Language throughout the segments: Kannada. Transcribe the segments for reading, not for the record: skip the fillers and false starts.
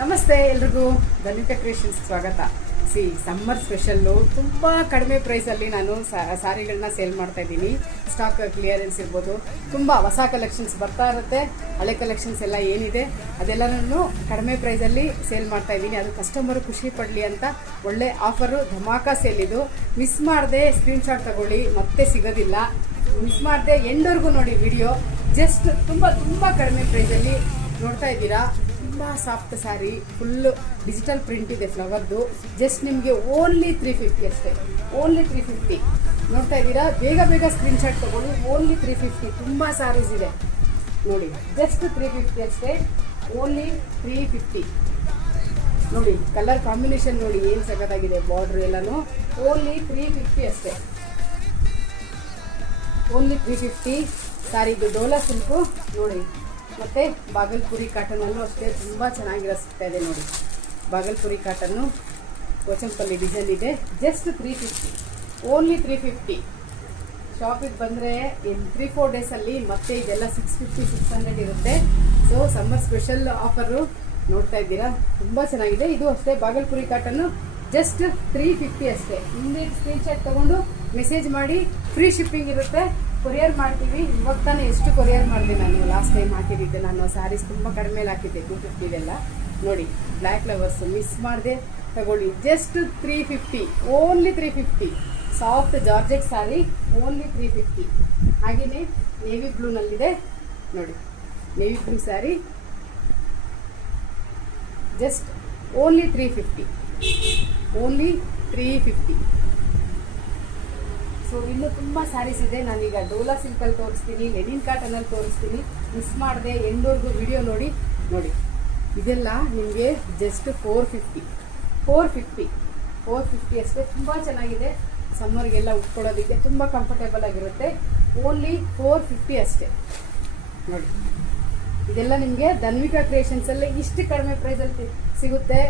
ನಮಸ್ತೆ ಎಲ್ರಿಗೂ ಧನ್ವಿಕಾ ಕ್ರಿಯೇಷನ್ಸ್ ಸ್ವಾಗತ. ಸಮ್ಮರ್ ಸ್ಪೆಷಲ್ಲು ತುಂಬ ಕಡಿಮೆ ಪ್ರೈಸಲ್ಲಿ ನಾನು ಸಾರಿಗಳನ್ನ ಸೇಲ್ ಮಾಡ್ತಾ ಇದ್ದೀನಿ. ಸ್ಟಾಕ್ ಕ್ಲಿಯರೆನ್ಸ್ ಇರ್ಬೋದು, ತುಂಬ ಹೊಸ ಕಲೆಕ್ಷನ್ಸ್ ಬರ್ತಾ ಇರುತ್ತೆ. ಹಳೆ ಕಲೆಕ್ಷನ್ಸ್ ಎಲ್ಲ ಏನಿದೆ ಅದೆಲ್ಲನೂ ಕಡಿಮೆ ಪ್ರೈಸಲ್ಲಿ ಸೇಲ್ ಮಾಡ್ತಾ ಇದ್ದೀನಿ. ಅದು ಕಸ್ಟಮರು ಖುಷಿ ಪಡಲಿ ಅಂತ ಒಳ್ಳೆ ಆಫರು, ಧಮಾಕ ಸೇಲ್ ಇದು. ಮಿಸ್ ಮಾಡದೆ ಸ್ಕ್ರೀನ್ಶಾಟ್ ತಗೊಳ್ಳಿ, ಮತ್ತೆ ಸಿಗೋದಿಲ್ಲ. ಮಿಸ್ ಮಾಡದೆ ಎಂಡ್ವರೆಗೂ ನೋಡಿ ವಿಡಿಯೋ. ಜಸ್ಟ್ ತುಂಬ ಕಡಿಮೆ ಪ್ರೈಸಲ್ಲಿ ನೋಡ್ತಾ ಇದ್ದೀರಾ. ತುಂಬ soft sari, full digital print ಇದೆ ಫ್ಲವರ್ದು. ಜಸ್ಟ್ ನಿಮಗೆ ಓನ್ಲಿ 350 ಅಷ್ಟೇ. ಓನ್ಲಿ 350 ನೋಡ್ತಾ ಇದ್ದೀರಾ. ಬೇಗ ಸ್ಕ್ರೀನ್ಶಾಟ್ ತೊಗೊಳ್ಳಿ. ಓನ್ಲಿ 350. ತುಂಬ ಸ್ಯಾರೀಸ್ ಇದೆ ನೋಡಿ. ಜಸ್ಟ್ 350 ಅಷ್ಟೇ. ಓನ್ಲಿ 350 ನೋಡಿ. ಕಲರ್ ಕಾಂಬಿನೇಷನ್ ನೋಡಿ ಏನು ಸಖತ್ತಾಗಿದೆ. ಬಾರ್ಡ್ರ್ ಎಲ್ಲನೂ ಓನ್ಲಿ 350 ಅಷ್ಟೇ. ಓನ್ಲಿ 350 ಸ್ಯಾರಿದು ಡೋಲಾ ಸಿಲ್ಕು ನೋಡಿ. ಮತ್ತು ಬಾಗಲ್ಪುರಿ ಕಾಟನಲ್ಲೂ ಅಷ್ಟೇ ತುಂಬ ಚೆನ್ನಾಗಿರೋ ಸಿಗ್ತಾ ಇದೆ ನೋಡಿ. ಬಾಗಲ್ಪುರಿ ಕಾಟನ್ನು ಕೋಚಂಪಲ್ಲಿ ಡಿಸೈನ್ ಇದೆ. ಜಸ್ಟ್ 350. ಓನ್ಲಿ 350. ಶಾಪಿಗೆ ಬಂದರೆ ಇನ್ 3-4 ಡೇಸಲ್ಲಿ ಮತ್ತೆ ಇದೆಲ್ಲ 650-600 ಇರುತ್ತೆ. ಸೊ ಸಮ್ಮರ್ ಸ್ಪೆಷಲ್ ಆಫರು ನೋಡ್ತಾ ಇದ್ದೀರಾ. ತುಂಬ ಚೆನ್ನಾಗಿದೆ. ಇದು ಅಷ್ಟೇ ಬಾಗಲ್ಪುರಿ ಕಾಟನ್ನು ಜಸ್ಟ್ 350 ಅಷ್ಟೇ. ಹಿಂದೆ ಸ್ಕ್ರೀನ್ಶಾಟ್ ತೊಗೊಂಡು ಮೆಸೇಜ್ ಮಾಡಿ. ಫ್ರೀ ಶಿಪ್ಪಿಂಗ್ ಇರುತ್ತೆ. ಕೊರಿಯರ್ ಮಾಡ್ತೀವಿ. ಇವಾಗ ತಾನೇ ಎಷ್ಟು ಕೊರಿಯರ್ ಮಾಡಿದೆ ನಾನು. ಲಾಸ್ಟ್ ಟೈಮ್ ಹಾಕಿದ್ದೆ ನಾನು ಸ್ಯಾರೀಸ್ ತುಂಬ ಕಡಿಮೆಲಿ ಹಾಕಿದ್ದೆ. 250 ಇದೆಲ್ಲ ನೋಡಿ. ಬ್ಲ್ಯಾಕ್ ಫ್ಲವರ್ಸ್ ಮಿಸ್ ಮಾಡದೆ ತಗೊಳ್ಳಿ. Just 350. Only 350. Soft georgette sari only 350. ಹಾಗೆಯೇ ನೇವಿ ಬ್ಲೂನಲ್ಲಿದೆ ನೋಡಿ. Navy blue sari just only 350. Only 350. So ಇನ್ನೂ ತುಂಬ ಸ್ಯಾರೀಸ್ ಇದೆ. ನಾನೀಗ ಡೋಲಾ ಸಿಲ್ಕಲ್ಲಿ ತೋರಿಸ್ತೀನಿ, ಲೆನಿನ್ ಕಾಟನಲ್ಲಿ ತೋರಿಸ್ತೀನಿ. ಮಿಸ್ ಮಾಡದೆ ಎಂಡ್ವರೆಗೂ ವಿಡಿಯೋ ನೋಡಿ. ಇದೆಲ್ಲ ನಿಮಗೆ ಜಸ್ಟ್ 450 ಅಷ್ಟೇ. ತುಂಬ ಚೆನ್ನಾಗಿದೆ. ಸಮ್ಮರ್ಗೆಲ್ಲ ಉಟ್ಕೊಳ್ಳೋದಕ್ಕೆ ತುಂಬ ಕಂಫರ್ಟೇಬಲ್ ಆಗಿರುತ್ತೆ. ಓನ್ಲಿ 450 ಅಷ್ಟೇ ನೋಡಿ. ಇದೆಲ್ಲ ನಿಮಗೆ ಧನ್ವಿಕಾ ಕ್ರಿಯೇಷನ್ಸಲ್ಲಿ ಇಷ್ಟು ಕಡಿಮೆ ಪ್ರೈಸಲ್ಲಿ ಸಿಗುತ್ತೆ.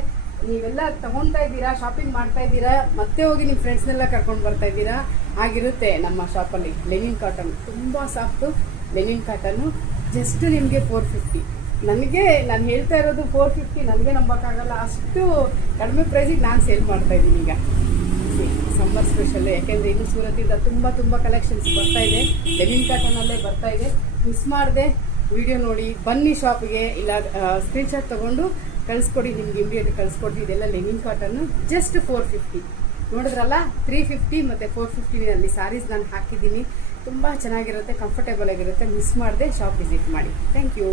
ನೀವೆಲ್ಲ ತಗೊಳ್ತಾ ಇದ್ದೀರಾ, ಶಾಪಿಂಗ್ ಮಾಡ್ತಾ ಇದ್ದೀರಾ, ಮತ್ತೆ ಹೋಗಿ ನಿಮ್ಮ ಫ್ರೆಂಡ್ಸ್ನೆಲ್ಲ ಕರ್ಕೊಂಡು ಬರ್ತಾ ಇದ್ದೀರಾ. ಆಗಿರುತ್ತೆ ನಮ್ಮ ಶಾಪಲ್ಲಿ. ಲೆನಿನ್ ಕಾಟನ್ ತುಂಬ ಸಾಫ್ಟು ಲೆನಿನ್ ಕಾಟನ್ನು ಜಸ್ಟ್ ನಿಮಗೆ 450. ನಾನು ಹೇಳ್ತಾ ಇರೋದು 450. ನನಗೆ ನಂಬೋಕ್ಕಾಗಲ್ಲ, ಅಷ್ಟು ಕಡಿಮೆ ಪ್ರೈಸಿಗೆ ನಾನು ಸೇಲ್ ಮಾಡ್ತಾ ಇದ್ದೀನಿ ಈಗ. Summer special. ಯಾಕೆಂದರೆ ಇನ್ನು ಸೂರತ್ತಿಂದ ತುಂಬ ಕಲೆಕ್ಷನ್ಸ್ ಬರ್ತಾ ಇದೆ. ಲೆನಿನ್ ಕಾಟನಲ್ಲೇ ಬರ್ತಾ ಇದೆ. ಮಿಸ್ ಮಾಡದೆ ವಿಡಿಯೋ ನೋಡಿ. ಬನ್ನಿ ಶಾಪಿಗೆ. ಇಲ್ಲ ಸ್ಕ್ರೀನ್ಶಾಟ್ ತೊಗೊಂಡು ಕಳಿಸ್ಕೊಡಿ. ನಿಮ್ಗೆ ಇಮಿಡಿಯೇಟ್ ಕಳಿಸ್ಕೊಡ್ತೀವಿ. ಇದೆಲ್ಲ ಲೆನಿನ್ ಕಾಟನ್ನು ಜಸ್ಟ್ 450. ನೋಡಿದ್ರಲ್ಲ, 350 ಮತ್ತು 450 ಸ್ಯಾರೀಸ್ ನಾನು ಹಾಕಿದ್ದೀನಿ. ತುಂಬ ಚೆನ್ನಾಗಿರುತ್ತೆ, ಕಂಫರ್ಟೇಬಲ್ ಆಗಿರುತ್ತೆ. ಮಿಸ್ ಮಾಡದೆ ಶಾಪ್ ವಿಸಿಟ್ ಮಾಡಿ. Thank you.